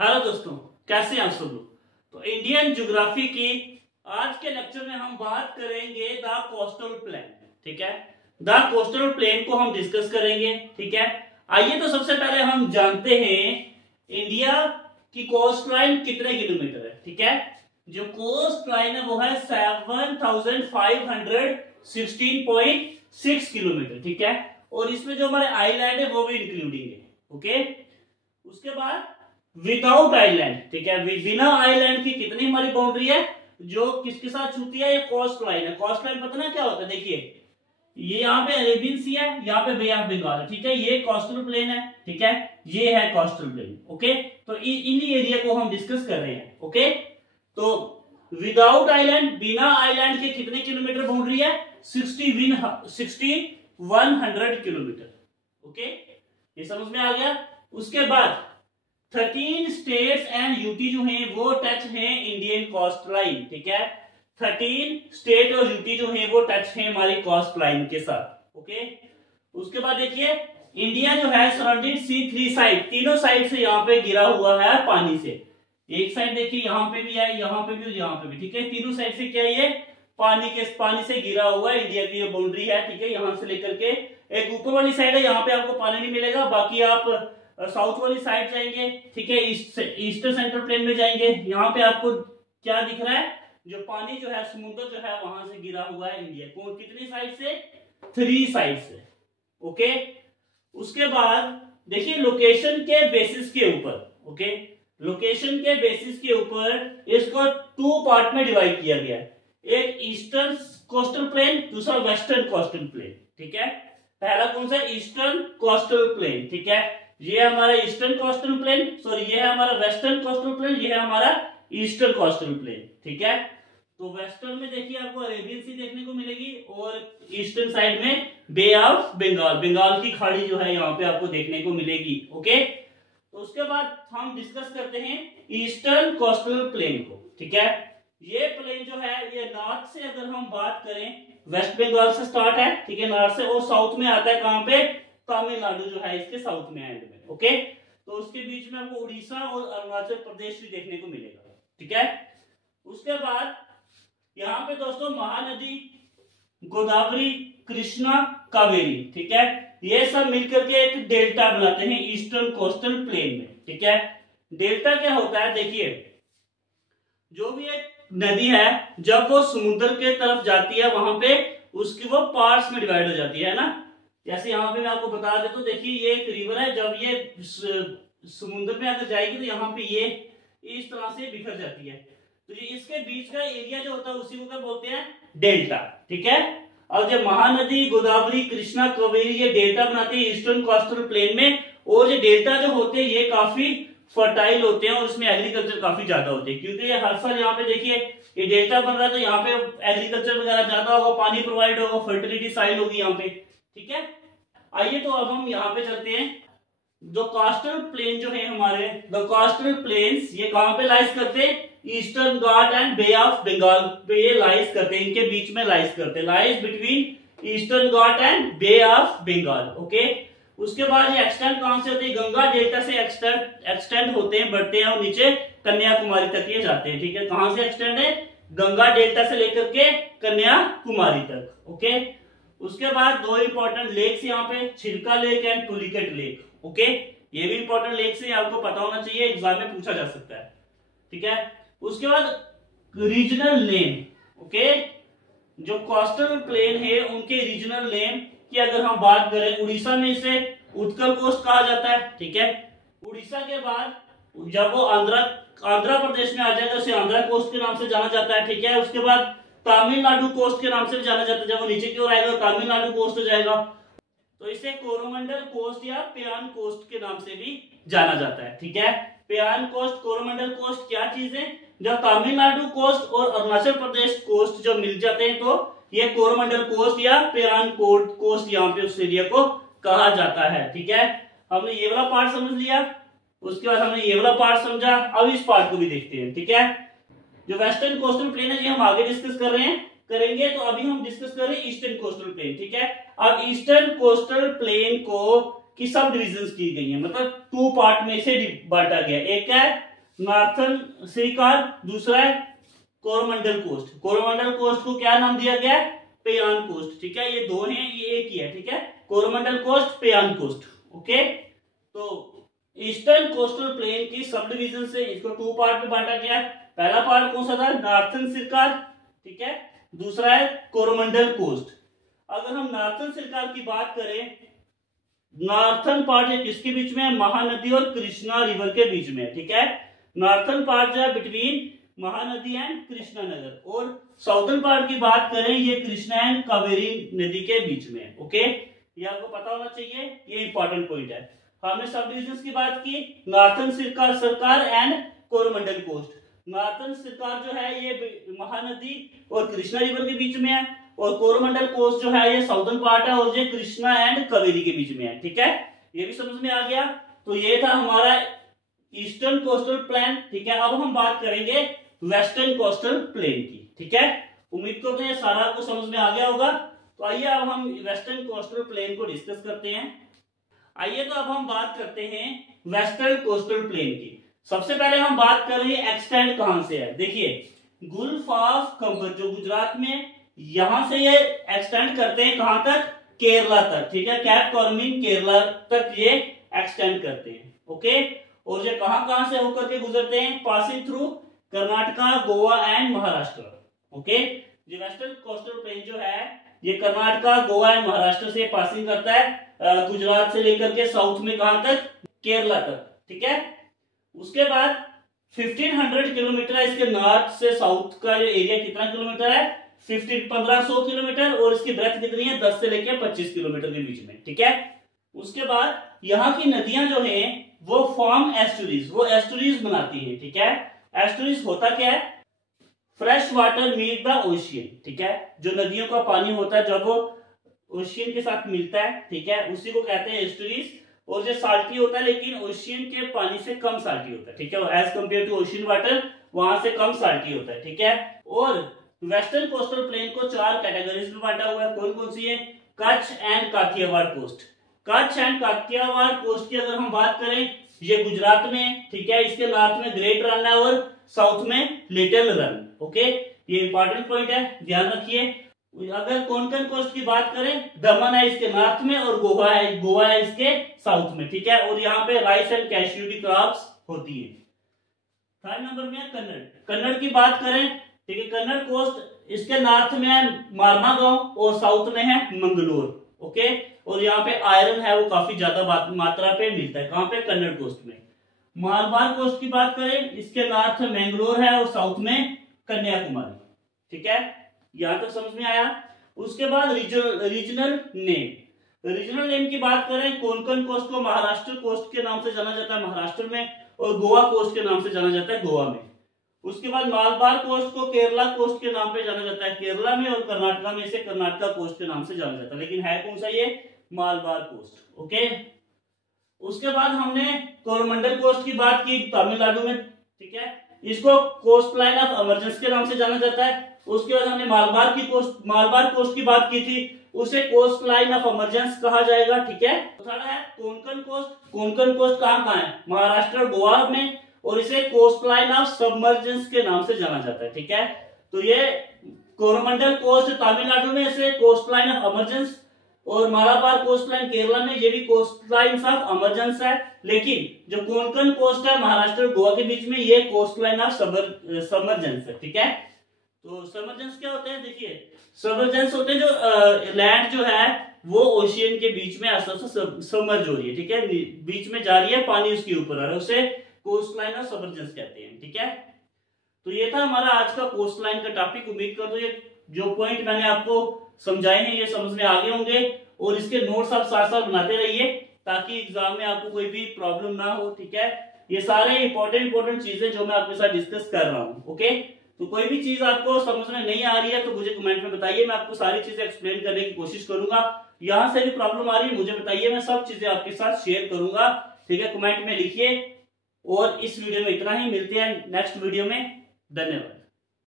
Hello दोस्तों, कैसे हैं आप सब लोग। तो इंडियन ज्योग्राफी की आज के लेक्चर में हम बात करेंगे द कोस्टल प्लेन। ठीक है, द कोस्टल प्लेन को हम डिस्कस करेंगे। ठीक है, आइए तो सबसे पहले हम जानते हैं इंडिया की कोस्ट लाइन कितने किलोमीटर है। ठीक है, जो कोस्ट लाइन है वो है 7516.6 किलोमीटर। ठीक है, और इसमें जो हमारे आइलैंड है वो भी इंक्लूडिंग है। ओके, उसके बाद विदाउट आइलैंड। ठीक है, बिना आइलैंड की कितनी हमारी बाउंड्री है जो किसके साथ छूती है, ये कोस्ट लाइन है। कोस्ट लाइन पता ना क्या होता है, देखिए ये यहाँ पे अरेबियन सी है, यहाँ पे बे ऑफ बंगाल है। ठीक है, ये कोस्टल प्लेन है। ठीक है, ये है कोस्टल प्लेन। ओके, तो इन एरिया को हम डिस्कस कर रहे हैं। ओके, तो विदाउट आइलैंड, बिना आइलैंड के कितने किलोमीटर बाउंड्री है, 6100 किलोमीटर। ओके, ये समझ में आ गया। उसके बाद 13 स्टेट्स एंड यूटी जो हैं वो टच हैं इंडियन कोस्ट लाइन। ठीक है, 13 स्टेट और यूटी जो हैं वो टच हैं हमारी कोस्ट लाइन के साथ। ओके, उसके बाद देखिए इंडिया जो है सराउंडेड सी 3 साइड, तीनों साइड से यहाँ पे गिरा हुआ है पानी से। एक साइड देखिए यहाँ पे भी है, यहाँ पे भी और यहाँ पे भी। ठीक है, तीनों साइड से क्या ये पानी से घिरा हुआ है इंडिया की बाउंड्री है। ठीक है, यहाँ से लेकर के एक ऊपर वाली साइड है, यहाँ पे आपको पानी नहीं मिलेगा, बाकी आप साउथ वाली साइड जाएंगे। ठीक है, ईस्टर्न सेंट्रल प्लेन में जाएंगे, यहाँ पे आपको क्या दिख रहा है, जो पानी जो है समुद्र जो है वहां से गिरा हुआ है इंडिया को। कितनी साइड से, 3 साइड से। ओके, उसके बाद देखिए लोकेशन के बेसिस के ऊपर, ओके, लोकेशन के बेसिस के ऊपर इसको 2 पार्ट में डिवाइड किया गया है। एक ईस्टर्न कोस्टल प्लेन, दूसरा वेस्टर्न कोस्टल प्लेन। ठीक है, पहला कौन सा, ईस्टर्न कोस्टल प्लेन। ठीक है, ये है हमारा ईस्टर्न कोस्टल प्लेन, सॉरी ये है हमारा वेस्टर्न कोस्टल प्लेन, ये है हमारा ईस्टर्न कोस्टल प्लेन। ठीक है, तो वेस्टर्न में देखिए आपको अरेबियन सी देखने को मिलेगी और ईस्टर्न साइड में बे ऑफ बंगाल, बंगाल की खाड़ी जो है यहाँ पे आपको देखने को मिलेगी। ओके, तो उसके बाद हम डिस्कस करते हैं ईस्टर्न कोस्टल प्लेन को। ठीक है, ये प्लेन जो है ये नॉर्थ से अगर हम बात करें, वेस्ट बंगाल से स्टार्ट है। ठीक है, नॉर्थ से, और साउथ में आता है कहां पे, तमिलनाडु जो है इसके साउथ में एंड में। ओके, तो उसके बीच में आपको उड़ीसा और अरुणाचल प्रदेश भी देखने को मिलेगा। ठीक है, उसके बाद यहाँ पे दोस्तों महानदी गोदावरी, कृष्णा, कावेरी, ठीक है, ये सब मिलकर के एक डेल्टा बनाते हैं ईस्टर्न कोस्टल प्लेन में। ठीक है, डेल्टा क्या होता है, देखिए जो भी एक नदी है जब वो समुद्र के तरफ जाती है वहां पे उसकी वो पार्ट्स में डिवाइड हो जाती है ना। जैसे यहाँ पे मैं आपको बता देता हूँ, देखिए ये एक रिवर है, जब ये समुद्र में अगर जाएगी तो यहाँ पे ये इस तरह से बिखर जाती है, तो ये इसके बीच का एरिया जो होता है उसी को क्या बोलते हैं, डेल्टा। ठीक है, और जब महानदी गोदावरी, कृष्णा, कावेरी ये डेल्टा बनाते हैं ईस्टर्न कोस्टल प्लेन में, और ये डेल्टा जो होते हैं ये काफी फर्टाइल होते हैं और इसमें एग्रीकल्चर काफी ज्यादा होते हैं, क्योंकि ये हर साल यहाँ पे देखिए ये डेल्टा बन रहा है तो यहाँ पे एग्रीकल्चर वगैरह ज्यादा होगा, पानी प्रोवाइड होगा, फर्टिलिटी साइल होगी यहाँ पे। ठीक है, आइए तो अब हम यहाँ पे चलते हैं। जो कोस्टल प्लेन जो है हमारे, द कोस्टल प्लेन्स ये कहां पे लाइज करते हैं, Eastern Ghat and Bay of Bengal पे ये लाइज करते हैं, इनके बीच में लाइज करते हैं, lies between Eastern Ghat and Bay of Bengal. Okay, उसके बाद ये एक्सटेंड कहां से होते हैं, गंगा डेल्टा से एक्सटेंड होते हैं, बढ़ते हैं और नीचे कन्याकुमारी तक ये जाते हैं। ठीक है, कहां से एक्सटेंड है, गंगा डेल्टा से लेकर के कन्याकुमारी तक। ओके, उसके बाद 2 इंपॉर्टेंट लेक्स यहाँ पे, छिलका lake and Pulicat lake. Okay, ये भी इंपॉर्टेंट लेक्स है, आपको पता होना चाहिए, एग्जाम में पूछा जा सकता है। ठीक है, उसके बाद रीजनल नेम। ओके, जो कोस्टल प्लेन है उनके रीजनल नेम की अगर हम बात करें, उड़ीसा में इसे उत्कल कोस्ट कहा जाता है। ठीक है, उड़ीसा के बाद जब वो आंध्र प्रदेश में आ जाएगा उसे आंध्रा कोस्ट के नाम से जाना जाता है। ठीक है, उसके बाद तमिलनाडु कोस्ट के नाम से जाना जाता है, जब वो नीचे की ओर आएगा तमिलनाडु कोस्ट हो जाएगा, तो इसे कोरोमंडल कोस्ट या पेयान कोस्ट के नाम से भी जाना जाता है। ठीक है, पेयान कोस्ट, कोरोमंडल कोस्ट क्या चीज है, जब तमिलनाडु कोस्ट और अरुणाचल प्रदेश कोस्ट जब मिल जाते हैं तो ये कोरोमंडल कोस्ट या पेयान कोस्ट यहाँ पे उस एरिया को कहा जाता है। ठीक है, हमने ये वाला पार्ट समझ लिया, उसके बाद हमने ये वाला पार्ट समझा, अब इस पार्ट को भी देखते हैं। ठीक है, जो वेस्टर्न कोस्टल प्लेन है ये हम आगे डिस्कस कर रहे हैं, करेंगे, तो अभी हम डिस्कस कर रहे हैं ईस्टर्न कोस्टल प्लेन। ठीक है, अब ईस्टर्न कोस्टल प्लेन को की सब डिविजन की गई है, मतलब 2 पार्ट में से बांटा गया। एक है नॉर्थन श्रीकार, दूसरा है कोरोमंडल कोस्ट। कोरोमंडल कोस्ट को क्या नाम दिया गया है? पेयान कोस्ट। ठीक है, ये दो हैं, ये एक ही है। ठीक है, कोरोमंडल कोस्ट, पेयान कोस्ट। ओके, तो ईस्टर्न कोस्टल प्लेन की सब डिवीजन से इसको 2 पार्ट में बांटा गया है। पहला पार्ट कौन सा था? नॉर्थन श्रीकार। ठीक है, दूसरा है कोरोमंडल कोस्ट। अगर हम नॉर्थन श्रीकार की बात करें, नॉर्थन पार्ट किसके बीच में है? महानदी और कृष्णा रिवर के बीच में है। ठीक है, नॉर्थन पार्ट जो है बिटवीन महानदी एंड कृष्णा नगर, और साउथर्न पार्ट की बात करें ये कृष्णा एंड कावेरी नदी के बीच में है। ओके, ये आपको पता होना चाहिए, ये इंपॉर्टेंट पॉइंट है। हमने सब डिविजन्स की बात की, नॉर्थन सरकार एंड कोरोमंडल कोस्ट। नॉर्थन सरकार जो है ये महानदी और कृष्णा रिवर के बीच में है, और कोरोमंडल कोस्ट जो है ये साउथर्न पार्ट है और ये कृष्णा एंड कावेरी के बीच में है। ठीक है, ये भी समझ में आ गया। तो ये था हमारा ईस्टर्न कोस्टल प्लेन। ठीक है, अब हम बात करेंगे वेस्टर्न कोस्टल प्लेन की। ठीक है, उम्मीद करते हैं सारा आपको समझ में आ गया होगा। तो आइए अब हम वेस्टर्न कोस्टल प्लेन को डिस्कस करते हैं। आइए तो अब हम बात करते हैं वेस्टर्न कोस्टल प्लेन की। सबसे पहले हम बात कर रहे हैं एक्सटेंड कहां से है। देखिए, गुल्फ ऑफ खंबर जो गुजरात में, यहां से ये एक्सटेंड करते हैं कहां तक? केरला तक। ठीक है, कैप कॉर्मिन केरला तक ये एक्सटेंड करते हैं। ओके, और ये कहां से होकर के गुजरते हैं? Passing through Karnataka, Goa and Maharashtra. Okay, ये वेस्टर्न कोस्टल प्लेन जो है ये कर्नाटका, गोवा एंड महाराष्ट्र से पासिंग करता है, गुजरात से लेकर के साउथ में कहां तक? केरला तक। ठीक है, उसके बाद 1500 किलोमीटर है इसके नॉर्थ से साउथ का जो एरिया, कितना किलोमीटर है? 1500 किलोमीटर, और इसकी ब्रेथ कितनी है? 10 से लेकर 25 किलोमीटर के बीच में। ठीक है, उसके बाद यहाँ की नदियां जो है वो फॉर्म एस्टुरीज, वो एस्टुरीज बनाती है। ठीक है, एस्टुरीज होता क्या है? Fresh water meet the ocean. ठीक है, जो नदियों का पानी होता है जब वो ओशियन के साथ मिलता है, ठीक है, उसी को कहते हैं एस्टुरीज। और जो साल्टी होता है लेकिन ओशियन के पानी से कम साल्टी होता है। ठीक है, as compare to ocean water वहां से कम साल्टी होता है। ठीक है, और वेस्टर्न कोस्टल प्लेन को 4 कैटेगरीज में बांटा हुआ है। कौन कौन सी है? Kutch and Kathiawar coast. Kutch and Kathiawar coast की अगर हम बात करें, ये गुजरात में। ठीक है, इसके नॉर्थ में ग्रेट रन है और साउथ में लिटिल रन। ओके, ये इंपॉर्टेंट पॉइंट है, ध्यान रखिए। अगर कोंकण कोस्ट की बात करें, दमन है इसके नॉर्थ में और गोवा है इसके साउथ में। ठीक है, और यहाँ पे राइस एंड कैश्यू की क्रॉप्स होती है। थर्ड नंबर में है कन्नड़। कन्नड़ की बात करें, ठीक है, कन्नड़ कोस्ट इसके नॉर्थ में है मार्मागांव और साउथ में है मंगलोर। ओके, और यहाँ पे आयरन है वो काफी ज्यादा मात्रा पे मिलता है। कहां पे? कन्नड़ कोस्ट में। मालबार कोस्ट की बात करें, इसके नॉर्थ में मैंगलोर है और साउथ में कन्याकुमारी। ठीक है, यहां तक समझ में आया। उसके बाद रीजनल नेम। रीजनल नेम की बात करें, कोंकण कोस्ट को महाराष्ट्र कोस्ट के नाम से जाना जाता है महाराष्ट्र में, और गोवा कोस्ट के नाम से जाना जाता है गोवा में। उसके बाद मालबार कोस्ट को केरला कोस्ट के नाम पे जाना जाता है केरला में, और कर्नाटका में इसे कर्नाटका कोस्ट के नाम से जाना जाता है। लेकिन है कौन सा? ये मालबार कोस्ट। ओके, उसके बाद हमने कोरोमंडल कोस्ट की बात की तमिलनाडु में। ठीक है, इसको कोस्ट लाइन ऑफ इमरजेंसी के नाम से जाना जाता है। उसके बाद हमने मालबार कोस्ट की बात की थी, उसे कोस्ट लाइन ऑफ इमरजेंसी कहा जाएगा। ठीक है, थर्ड है कोंकण कोस्ट। कोंकण कोस्ट कहां है? महाराष्ट्र गोवा में, और इसे कोस्ट लाइन ऑफ सबमर्जेंस के नाम से जाना जाता है। ठीक है, तो ये कोरोमंडल कोस्ट तमिलनाडु में इसे कोस्ट लाइन ऑफ इमरजेंस, और मालाबार कोस्ट लाइन केरला में ये भी कोस्ट लाइन ऑफ इमरजेंस है। लेकिन जो कोंकण कोस्ट है महाराष्ट्र और गोवा के बीच में, ये कोस्ट लाइन ऑफ सबमर्जेंस है। ठीक है, तो सबमर्जेंस क्या होते हैं? देखिए, सबमर्जेंस होते हैं जो लैंड जो है वो ओशियन के बीच में सबमर्ज हो रही है। ठीक है, बीच में जा रही है, पानी उसके ऊपर आ रहा है, उसे कोस्ट लाइन ऑफ सबमर्जेंस कहते हैं। ठीक है, तो ये था हमारा आज का कोस्ट लाइन का टॉपिक। उम्मीद करता हूं ये जो पॉइंट मैंने आपको समझाए हैं ये समझ में आ गए होंगे, और इसके नोट्स आप साथ साथ बनाते रहिए ताकि एग्जाम में आपको कोई भी प्रॉब्लम ना हो। ठीक है, ये सारे इंपॉर्टेंट चीजें जो मैं आपके साथ डिस्कस कर रहा हूँ। ओके, तो कोई भी चीज आपको समझ में नहीं आ रही है तो मुझे कमेंट में बताइए, मैं आपको सारी चीजें एक्सप्लेन करने की कोशिश करूंगा। यहां से भी प्रॉब्लम आ रही है मुझे बताइए, मैं सब चीजें आपके साथ शेयर करूंगा। ठीक है, कमेंट में लिखिए। और इस वीडियो में इतना ही, मिलते हैं नेक्स्ट वीडियो में। धन्यवाद।